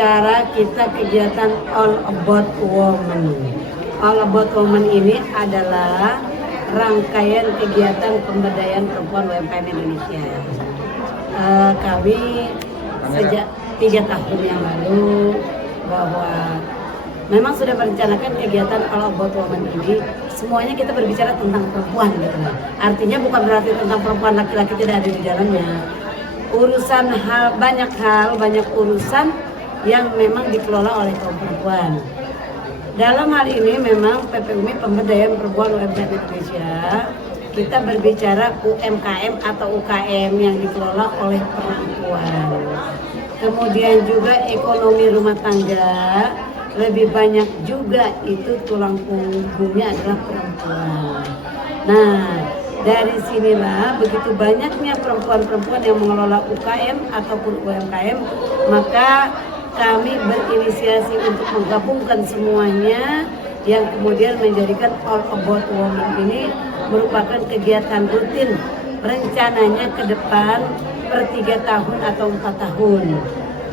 acara kita kegiatan All About Women. All About Women ini adalah rangkaian kegiatan pemberdayaan perempuan UMKM Indonesia. Kami sejak 3 tahun yang lalu bahwa memang sudah merencanakan kegiatan All About Women ini. Semuanya kita berbicara tentang perempuan gitu. Artinya bukan berarti tentang perempuan, laki-laki tidak ada di dalamnya. Urusan banyak urusan yang memang dikelola oleh kaum perempuan. Dalam hal ini memang PPUMI Pemberdayaan Perempuan UMKM Indonesia, kita berbicara UMKM atau UKM yang dikelola oleh perempuan. Kemudian juga ekonomi rumah tangga, lebih banyak juga itu tulang punggungnya adalah perempuan. Nah, dari sinilah begitu banyaknya perempuan-perempuan yang mengelola UKM ataupun UMKM, maka kami berinisiasi untuk menggabungkan semuanya yang kemudian menjadikan All About Women ini merupakan kegiatan rutin rencananya ke depan per 3 tahun atau 4 tahun.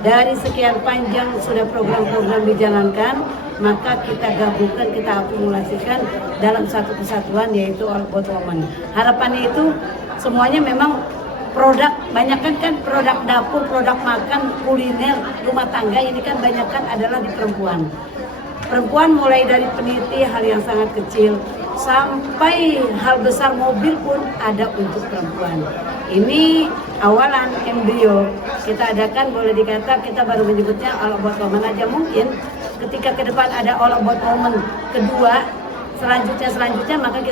Dari sekian panjang sudah program-program dijalankan, maka kita gabungkan, kita akumulasikan dalam satu kesatuan yaitu All About Women. Harapannya itu semuanya memang produk, banyakkan kan produk dapur, produk makan, kuliner, rumah tangga ini kan banyakkan adalah di perempuan. Perempuan mulai dari peniti hal yang sangat kecil sampai hal besar mobil pun ada untuk perempuan. Ini awalan embrio kita adakan, boleh dikata kita baru menyebutnya All About Women aja. Mungkin ketika ke depan ada All About Women kedua, selanjutnya maka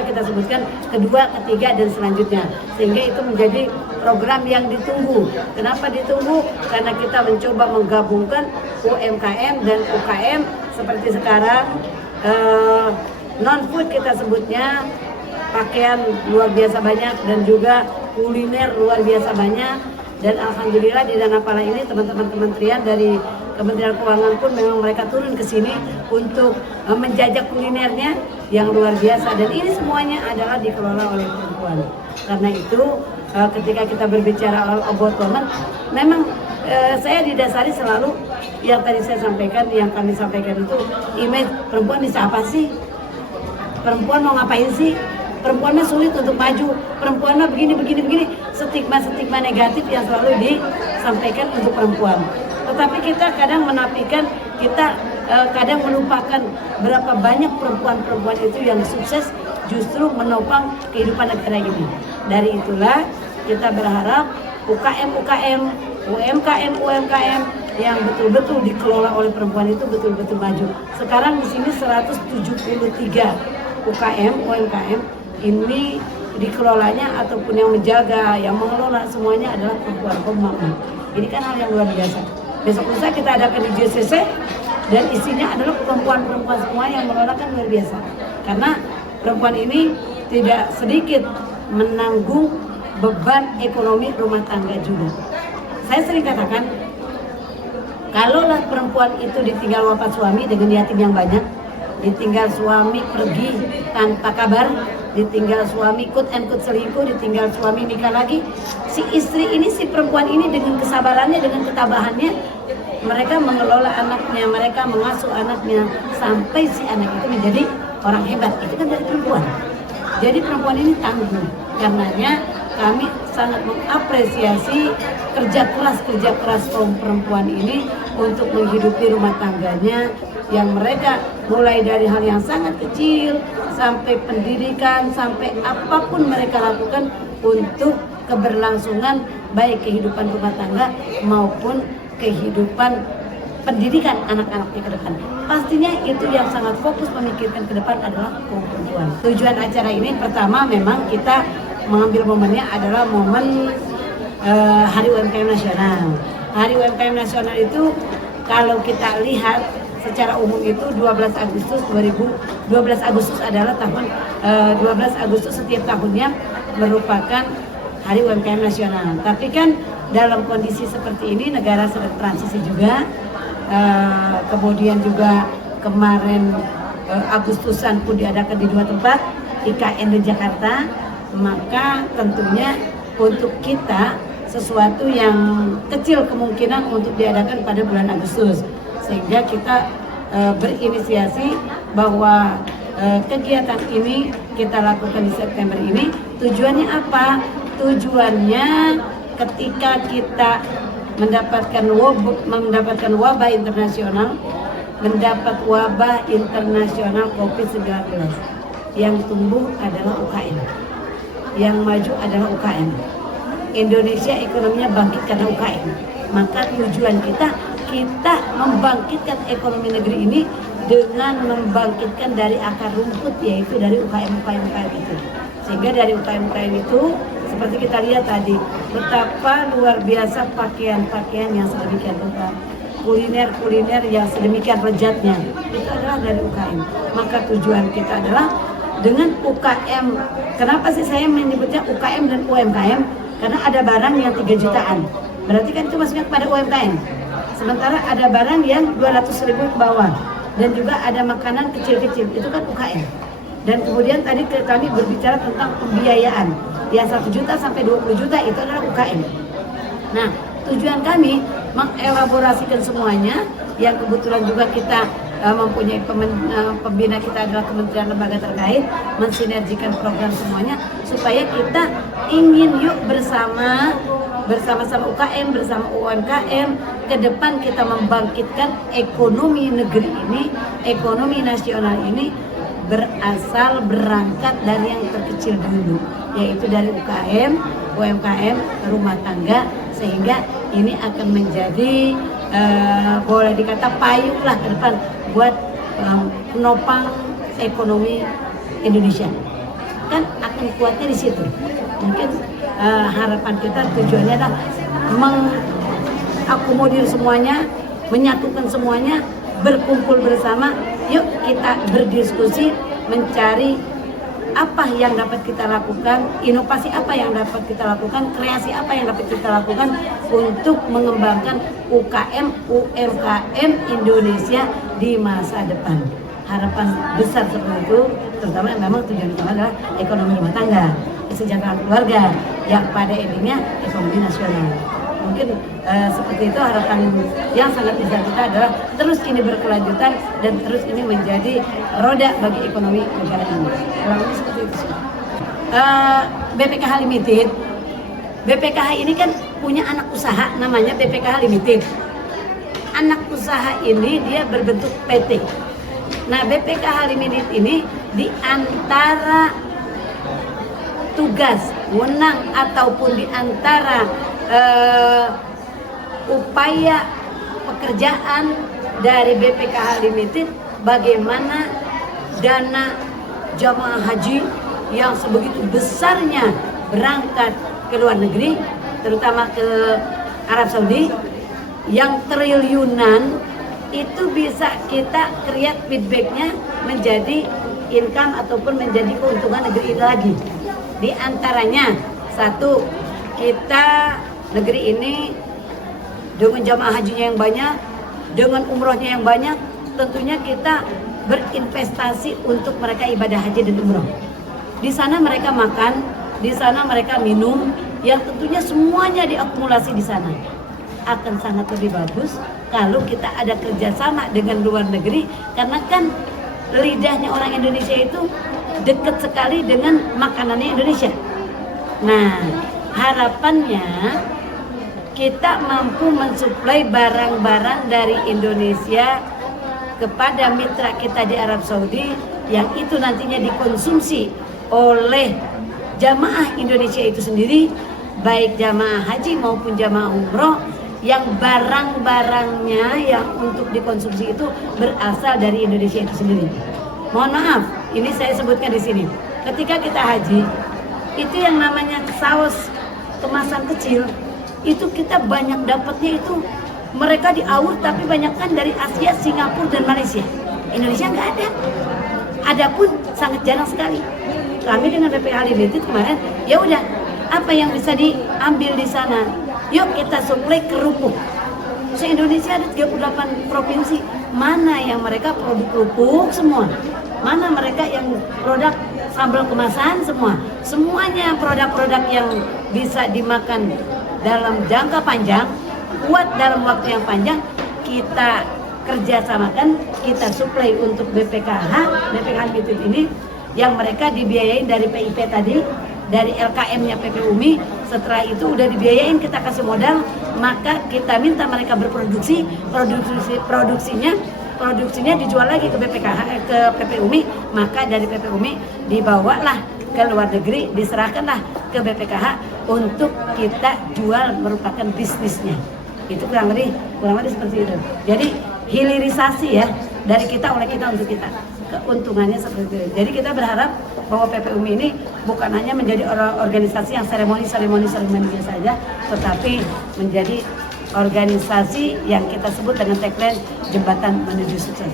kita sebutkan kedua, ketiga dan selanjutnya, sehingga itu menjadi program yang ditunggu. Kenapa ditunggu? Karena kita mencoba menggabungkan UMKM dan UKM seperti sekarang. Non food kita sebutnya, pakaian luar biasa banyak dan juga kuliner luar biasa banyak. Dan alhamdulillah di Dana Pala ini teman-teman kementerian dari Kementerian Keuangan pun memang mereka turun ke sini untuk menjajak kulinernya yang luar biasa, dan ini semuanya adalah dikelola oleh perempuan. Karena itu ketika kita berbicara All About Women, memang saya didasari selalu yang tadi saya sampaikan, yang kami sampaikan itu image perempuan bisa apa sih? Perempuan mau ngapain sih? Perempuan mah sulit untuk maju, perempuan mah begini, stigma negatif yang selalu disampaikan untuk perempuan. Tetapi kita kadang menafikan, kita kadang melupakan berapa banyak perempuan-perempuan itu yang sukses justru menopang kehidupan negara ini. Dari itulah kita berharap UKM, UMKM yang betul-betul dikelola oleh perempuan itu betul-betul maju. Sekarang di sini 173 UMKM ini dikelolanya ataupun yang menjaga, yang mengelola semuanya adalah perempuan mama. Ini kan hal yang luar biasa. Besok lusa kita adakan di JCC dan isinya adalah perempuan-perempuan semua yang mengelola, kan luar biasa. Karena perempuan ini tidak sedikit menanggung beban ekonomi rumah tangga juga. Saya sering katakan, kalaulah perempuan itu ditinggal wafat suami dengan yatim yang banyak, ditinggal suami pergi tanpa kabar, ditinggal suami kut selingkuh, ditinggal suami nikah lagi, si istri ini, si perempuan ini dengan kesabarannya, dengan ketabahannya, mereka mengelola anaknya, mereka mengasuh anaknya sampai si anak itu menjadi orang hebat. Itu kan dari perempuan. Jadi perempuan ini tangguh. Karenanya kami sangat mengapresiasi kerja keras kaum perempuan ini untuk menghidupi rumah tangganya, yang mereka mulai dari hal yang sangat kecil sampai pendidikan, sampai apapun mereka lakukan untuk keberlangsungan baik kehidupan rumah tangga maupun kehidupan pendidikan anak-anaknya ke depan. Pastinya itu yang sangat fokus memikirkan ke depan adalah kaum perempuan. Tujuan acara ini pertama memang kita mengambil momennya adalah momen Hari UMKM Nasional. Hari UMKM Nasional itu kalau kita lihat secara umum itu 12 Agustus adalah tahun 12 Agustus setiap tahunnya merupakan Hari UMKM Nasional. Tapi kan dalam kondisi seperti ini negara sedang transisi juga, kemudian juga kemarin Agustusan pun diadakan di 2 tempat, IKN di Jakarta. Maka tentunya untuk kita sesuatu yang kecil kemungkinan untuk diadakan pada bulan Agustus, sehingga kita berinisiasi bahwa kegiatan ini kita lakukan di September ini. Tujuannya apa? Tujuannya ketika kita mendapatkan wabah internasional, mendapat wabah internasional COVID-19, yang tumbuh adalah UKM, yang maju adalah UKM. Indonesia ekonominya bangkit karena UKM. Maka tujuan kita membangkitkan ekonomi negeri ini dengan membangkitkan dari akar rumput, yaitu dari UKM itu. Sehingga dari UKM itu, seperti kita lihat tadi, betapa luar biasa pakaian-pakaian yang sedemikian rupa, kuliner-kuliner yang sedemikian lezatnya, itu adalah dari UKM. Maka tujuan kita adalah dengan UKM. Kenapa sih saya menyebutnya UKM dan UMKM? Karena ada barang yang 3 jutaan, berarti kan itu masuknya kepada UMKM. Sementara ada barang yang 200.000 ke bawah, dan juga ada makanan kecil-kecil, itu kan UKM. Dan kemudian tadi kami berbicara tentang pembiayaan, yang 1 juta sampai 20 juta itu adalah UKM. Nah, tujuan kami mengelaborasikan semuanya, yang kebetulan juga kita mempunyai pembina kita adalah kementerian lembaga terkait, mensinergikan program semuanya, supaya kita ingin yuk bersama-sama UKM, bersama UMKM, ke depan kita membangkitkan ekonomi negeri ini, ekonomi nasional ini, berangkat dari yang terkecil dulu, yaitu dari UKM, UMKM, rumah tangga, sehingga ini akan menjadi boleh dikata payung lah ke depan buat menopang ekonomi Indonesia. Kan akan kuatnya di situ. Mungkin harapan kita, tujuannya adalah mengakomodir semuanya, menyatukan semuanya, berkumpul bersama. Yuk kita berdiskusi, mencari apa yang dapat kita lakukan, inovasi apa yang dapat kita lakukan, kreasi apa yang dapat kita lakukan untuk mengembangkan UKM, UMKM Indonesia di masa depan. Harapan besar seperti itu, terutama memang tujuan utama adalah ekonomi rumah tangga, kesejahteraan keluarga, yang pada intinya ekonomi nasional. Mungkin seperti itu harapan yang sangat besar kita adalah terus ini berkelanjutan dan terus ini menjadi roda bagi ekonomi negara ini. Kurang lebih seperti itu. BPKH Limited, BPKH ini kan punya anak usaha namanya BPKH Limited. Anak usaha ini dia berbentuk PT. Nah, BPKH Limited ini di antara tugas, wewenang ataupun di antara upaya pekerjaan dari BPKH Limited, bagaimana dana jamaah haji yang sebegitu besarnya berangkat ke luar negeri, terutama ke Arab Saudi, yang triliunan, itu bisa kita create feedbacknya menjadi income ataupun menjadi keuntungan negeri ini lagi. Di antaranya, satu, kita negeri ini dengan jamaah hajinya yang banyak, dengan umrohnya yang banyak, tentunya kita berinvestasi untuk mereka ibadah haji dan umroh. Di sana mereka makan, di sana mereka minum, yang tentunya semuanya diakumulasi di sana. Akan sangat lebih bagus kalau kita ada kerjasama dengan luar negeri, karena kan lidahnya orang Indonesia itu dekat sekali dengan makanannya Indonesia. Nah, harapannya kita mampu mensuplai barang-barang dari Indonesia kepada mitra kita di Arab Saudi, yang itu nantinya dikonsumsi oleh jamaah Indonesia itu sendiri, baik jamaah haji maupun jamaah umroh, yang barang-barangnya yang untuk dikonsumsi itu berasal dari Indonesia itu sendiri. Mohon maaf, ini saya sebutkan di sini. Ketika kita haji, itu yang namanya saus kemasan kecil, itu kita banyak dapatnya itu mereka di AUR, tapi banyak kan dari Asia, Singapura dan Malaysia. Indonesia nggak ada. Ada pun sangat jarang sekali. Kami dengan BPKH Limited kemarin, ya udah, apa yang bisa diambil di sana? Yuk kita suplai kerupuk. Se-Indonesia ada 38 provinsi. Mana yang mereka produk kerupuk semua? Mana mereka yang produk sambal kemasan semua? Semuanya produk-produk yang bisa dimakan dalam jangka panjang, kuat dalam waktu yang panjang, kita kerjasamakan, kita supply untuk BPKH Limited ini yang mereka dibiayain dari PIP tadi, dari LKM-nya PP UMI. Setelah itu udah dibiayain, kita kasih modal, maka kita minta mereka berproduksi, produksinya dijual lagi ke BPKH, ke PP UMI, maka dari PP UMI dibawalah ke luar negeri, diserahkanlah ke BPKH untuk kita jual merupakan bisnisnya. Itu kurang lebih seperti itu. Jadi hilirisasi ya, dari kita oleh kita untuk kita, keuntungannya seperti itu. Jadi kita berharap bahwa PP UMI ini bukan hanya menjadi organisasi yang seremoni saja, tetapi menjadi organisasi yang kita sebut dengan tagline jembatan menuju sukses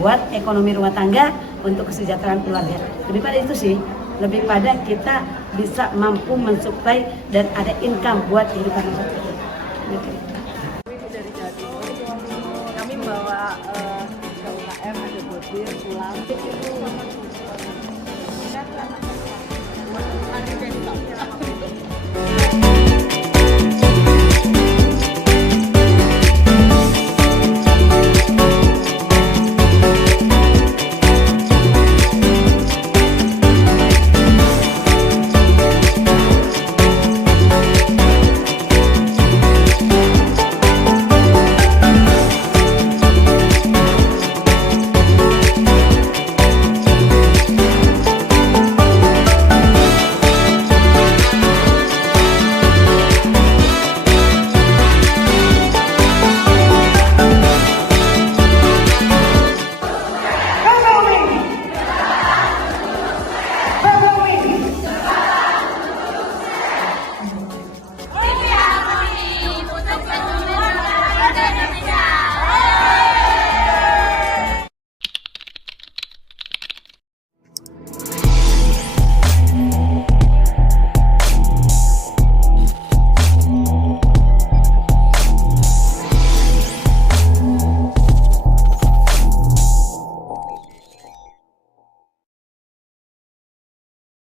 buat ekonomi rumah tangga, untuk kesejahteraan keluarga. Lebih pada itu sih, lebih pada kita bisa mampu mensuplai dan ada income buat kehidupan masyarakat. Kami membawa ke UKM, ada bordir, pulang itu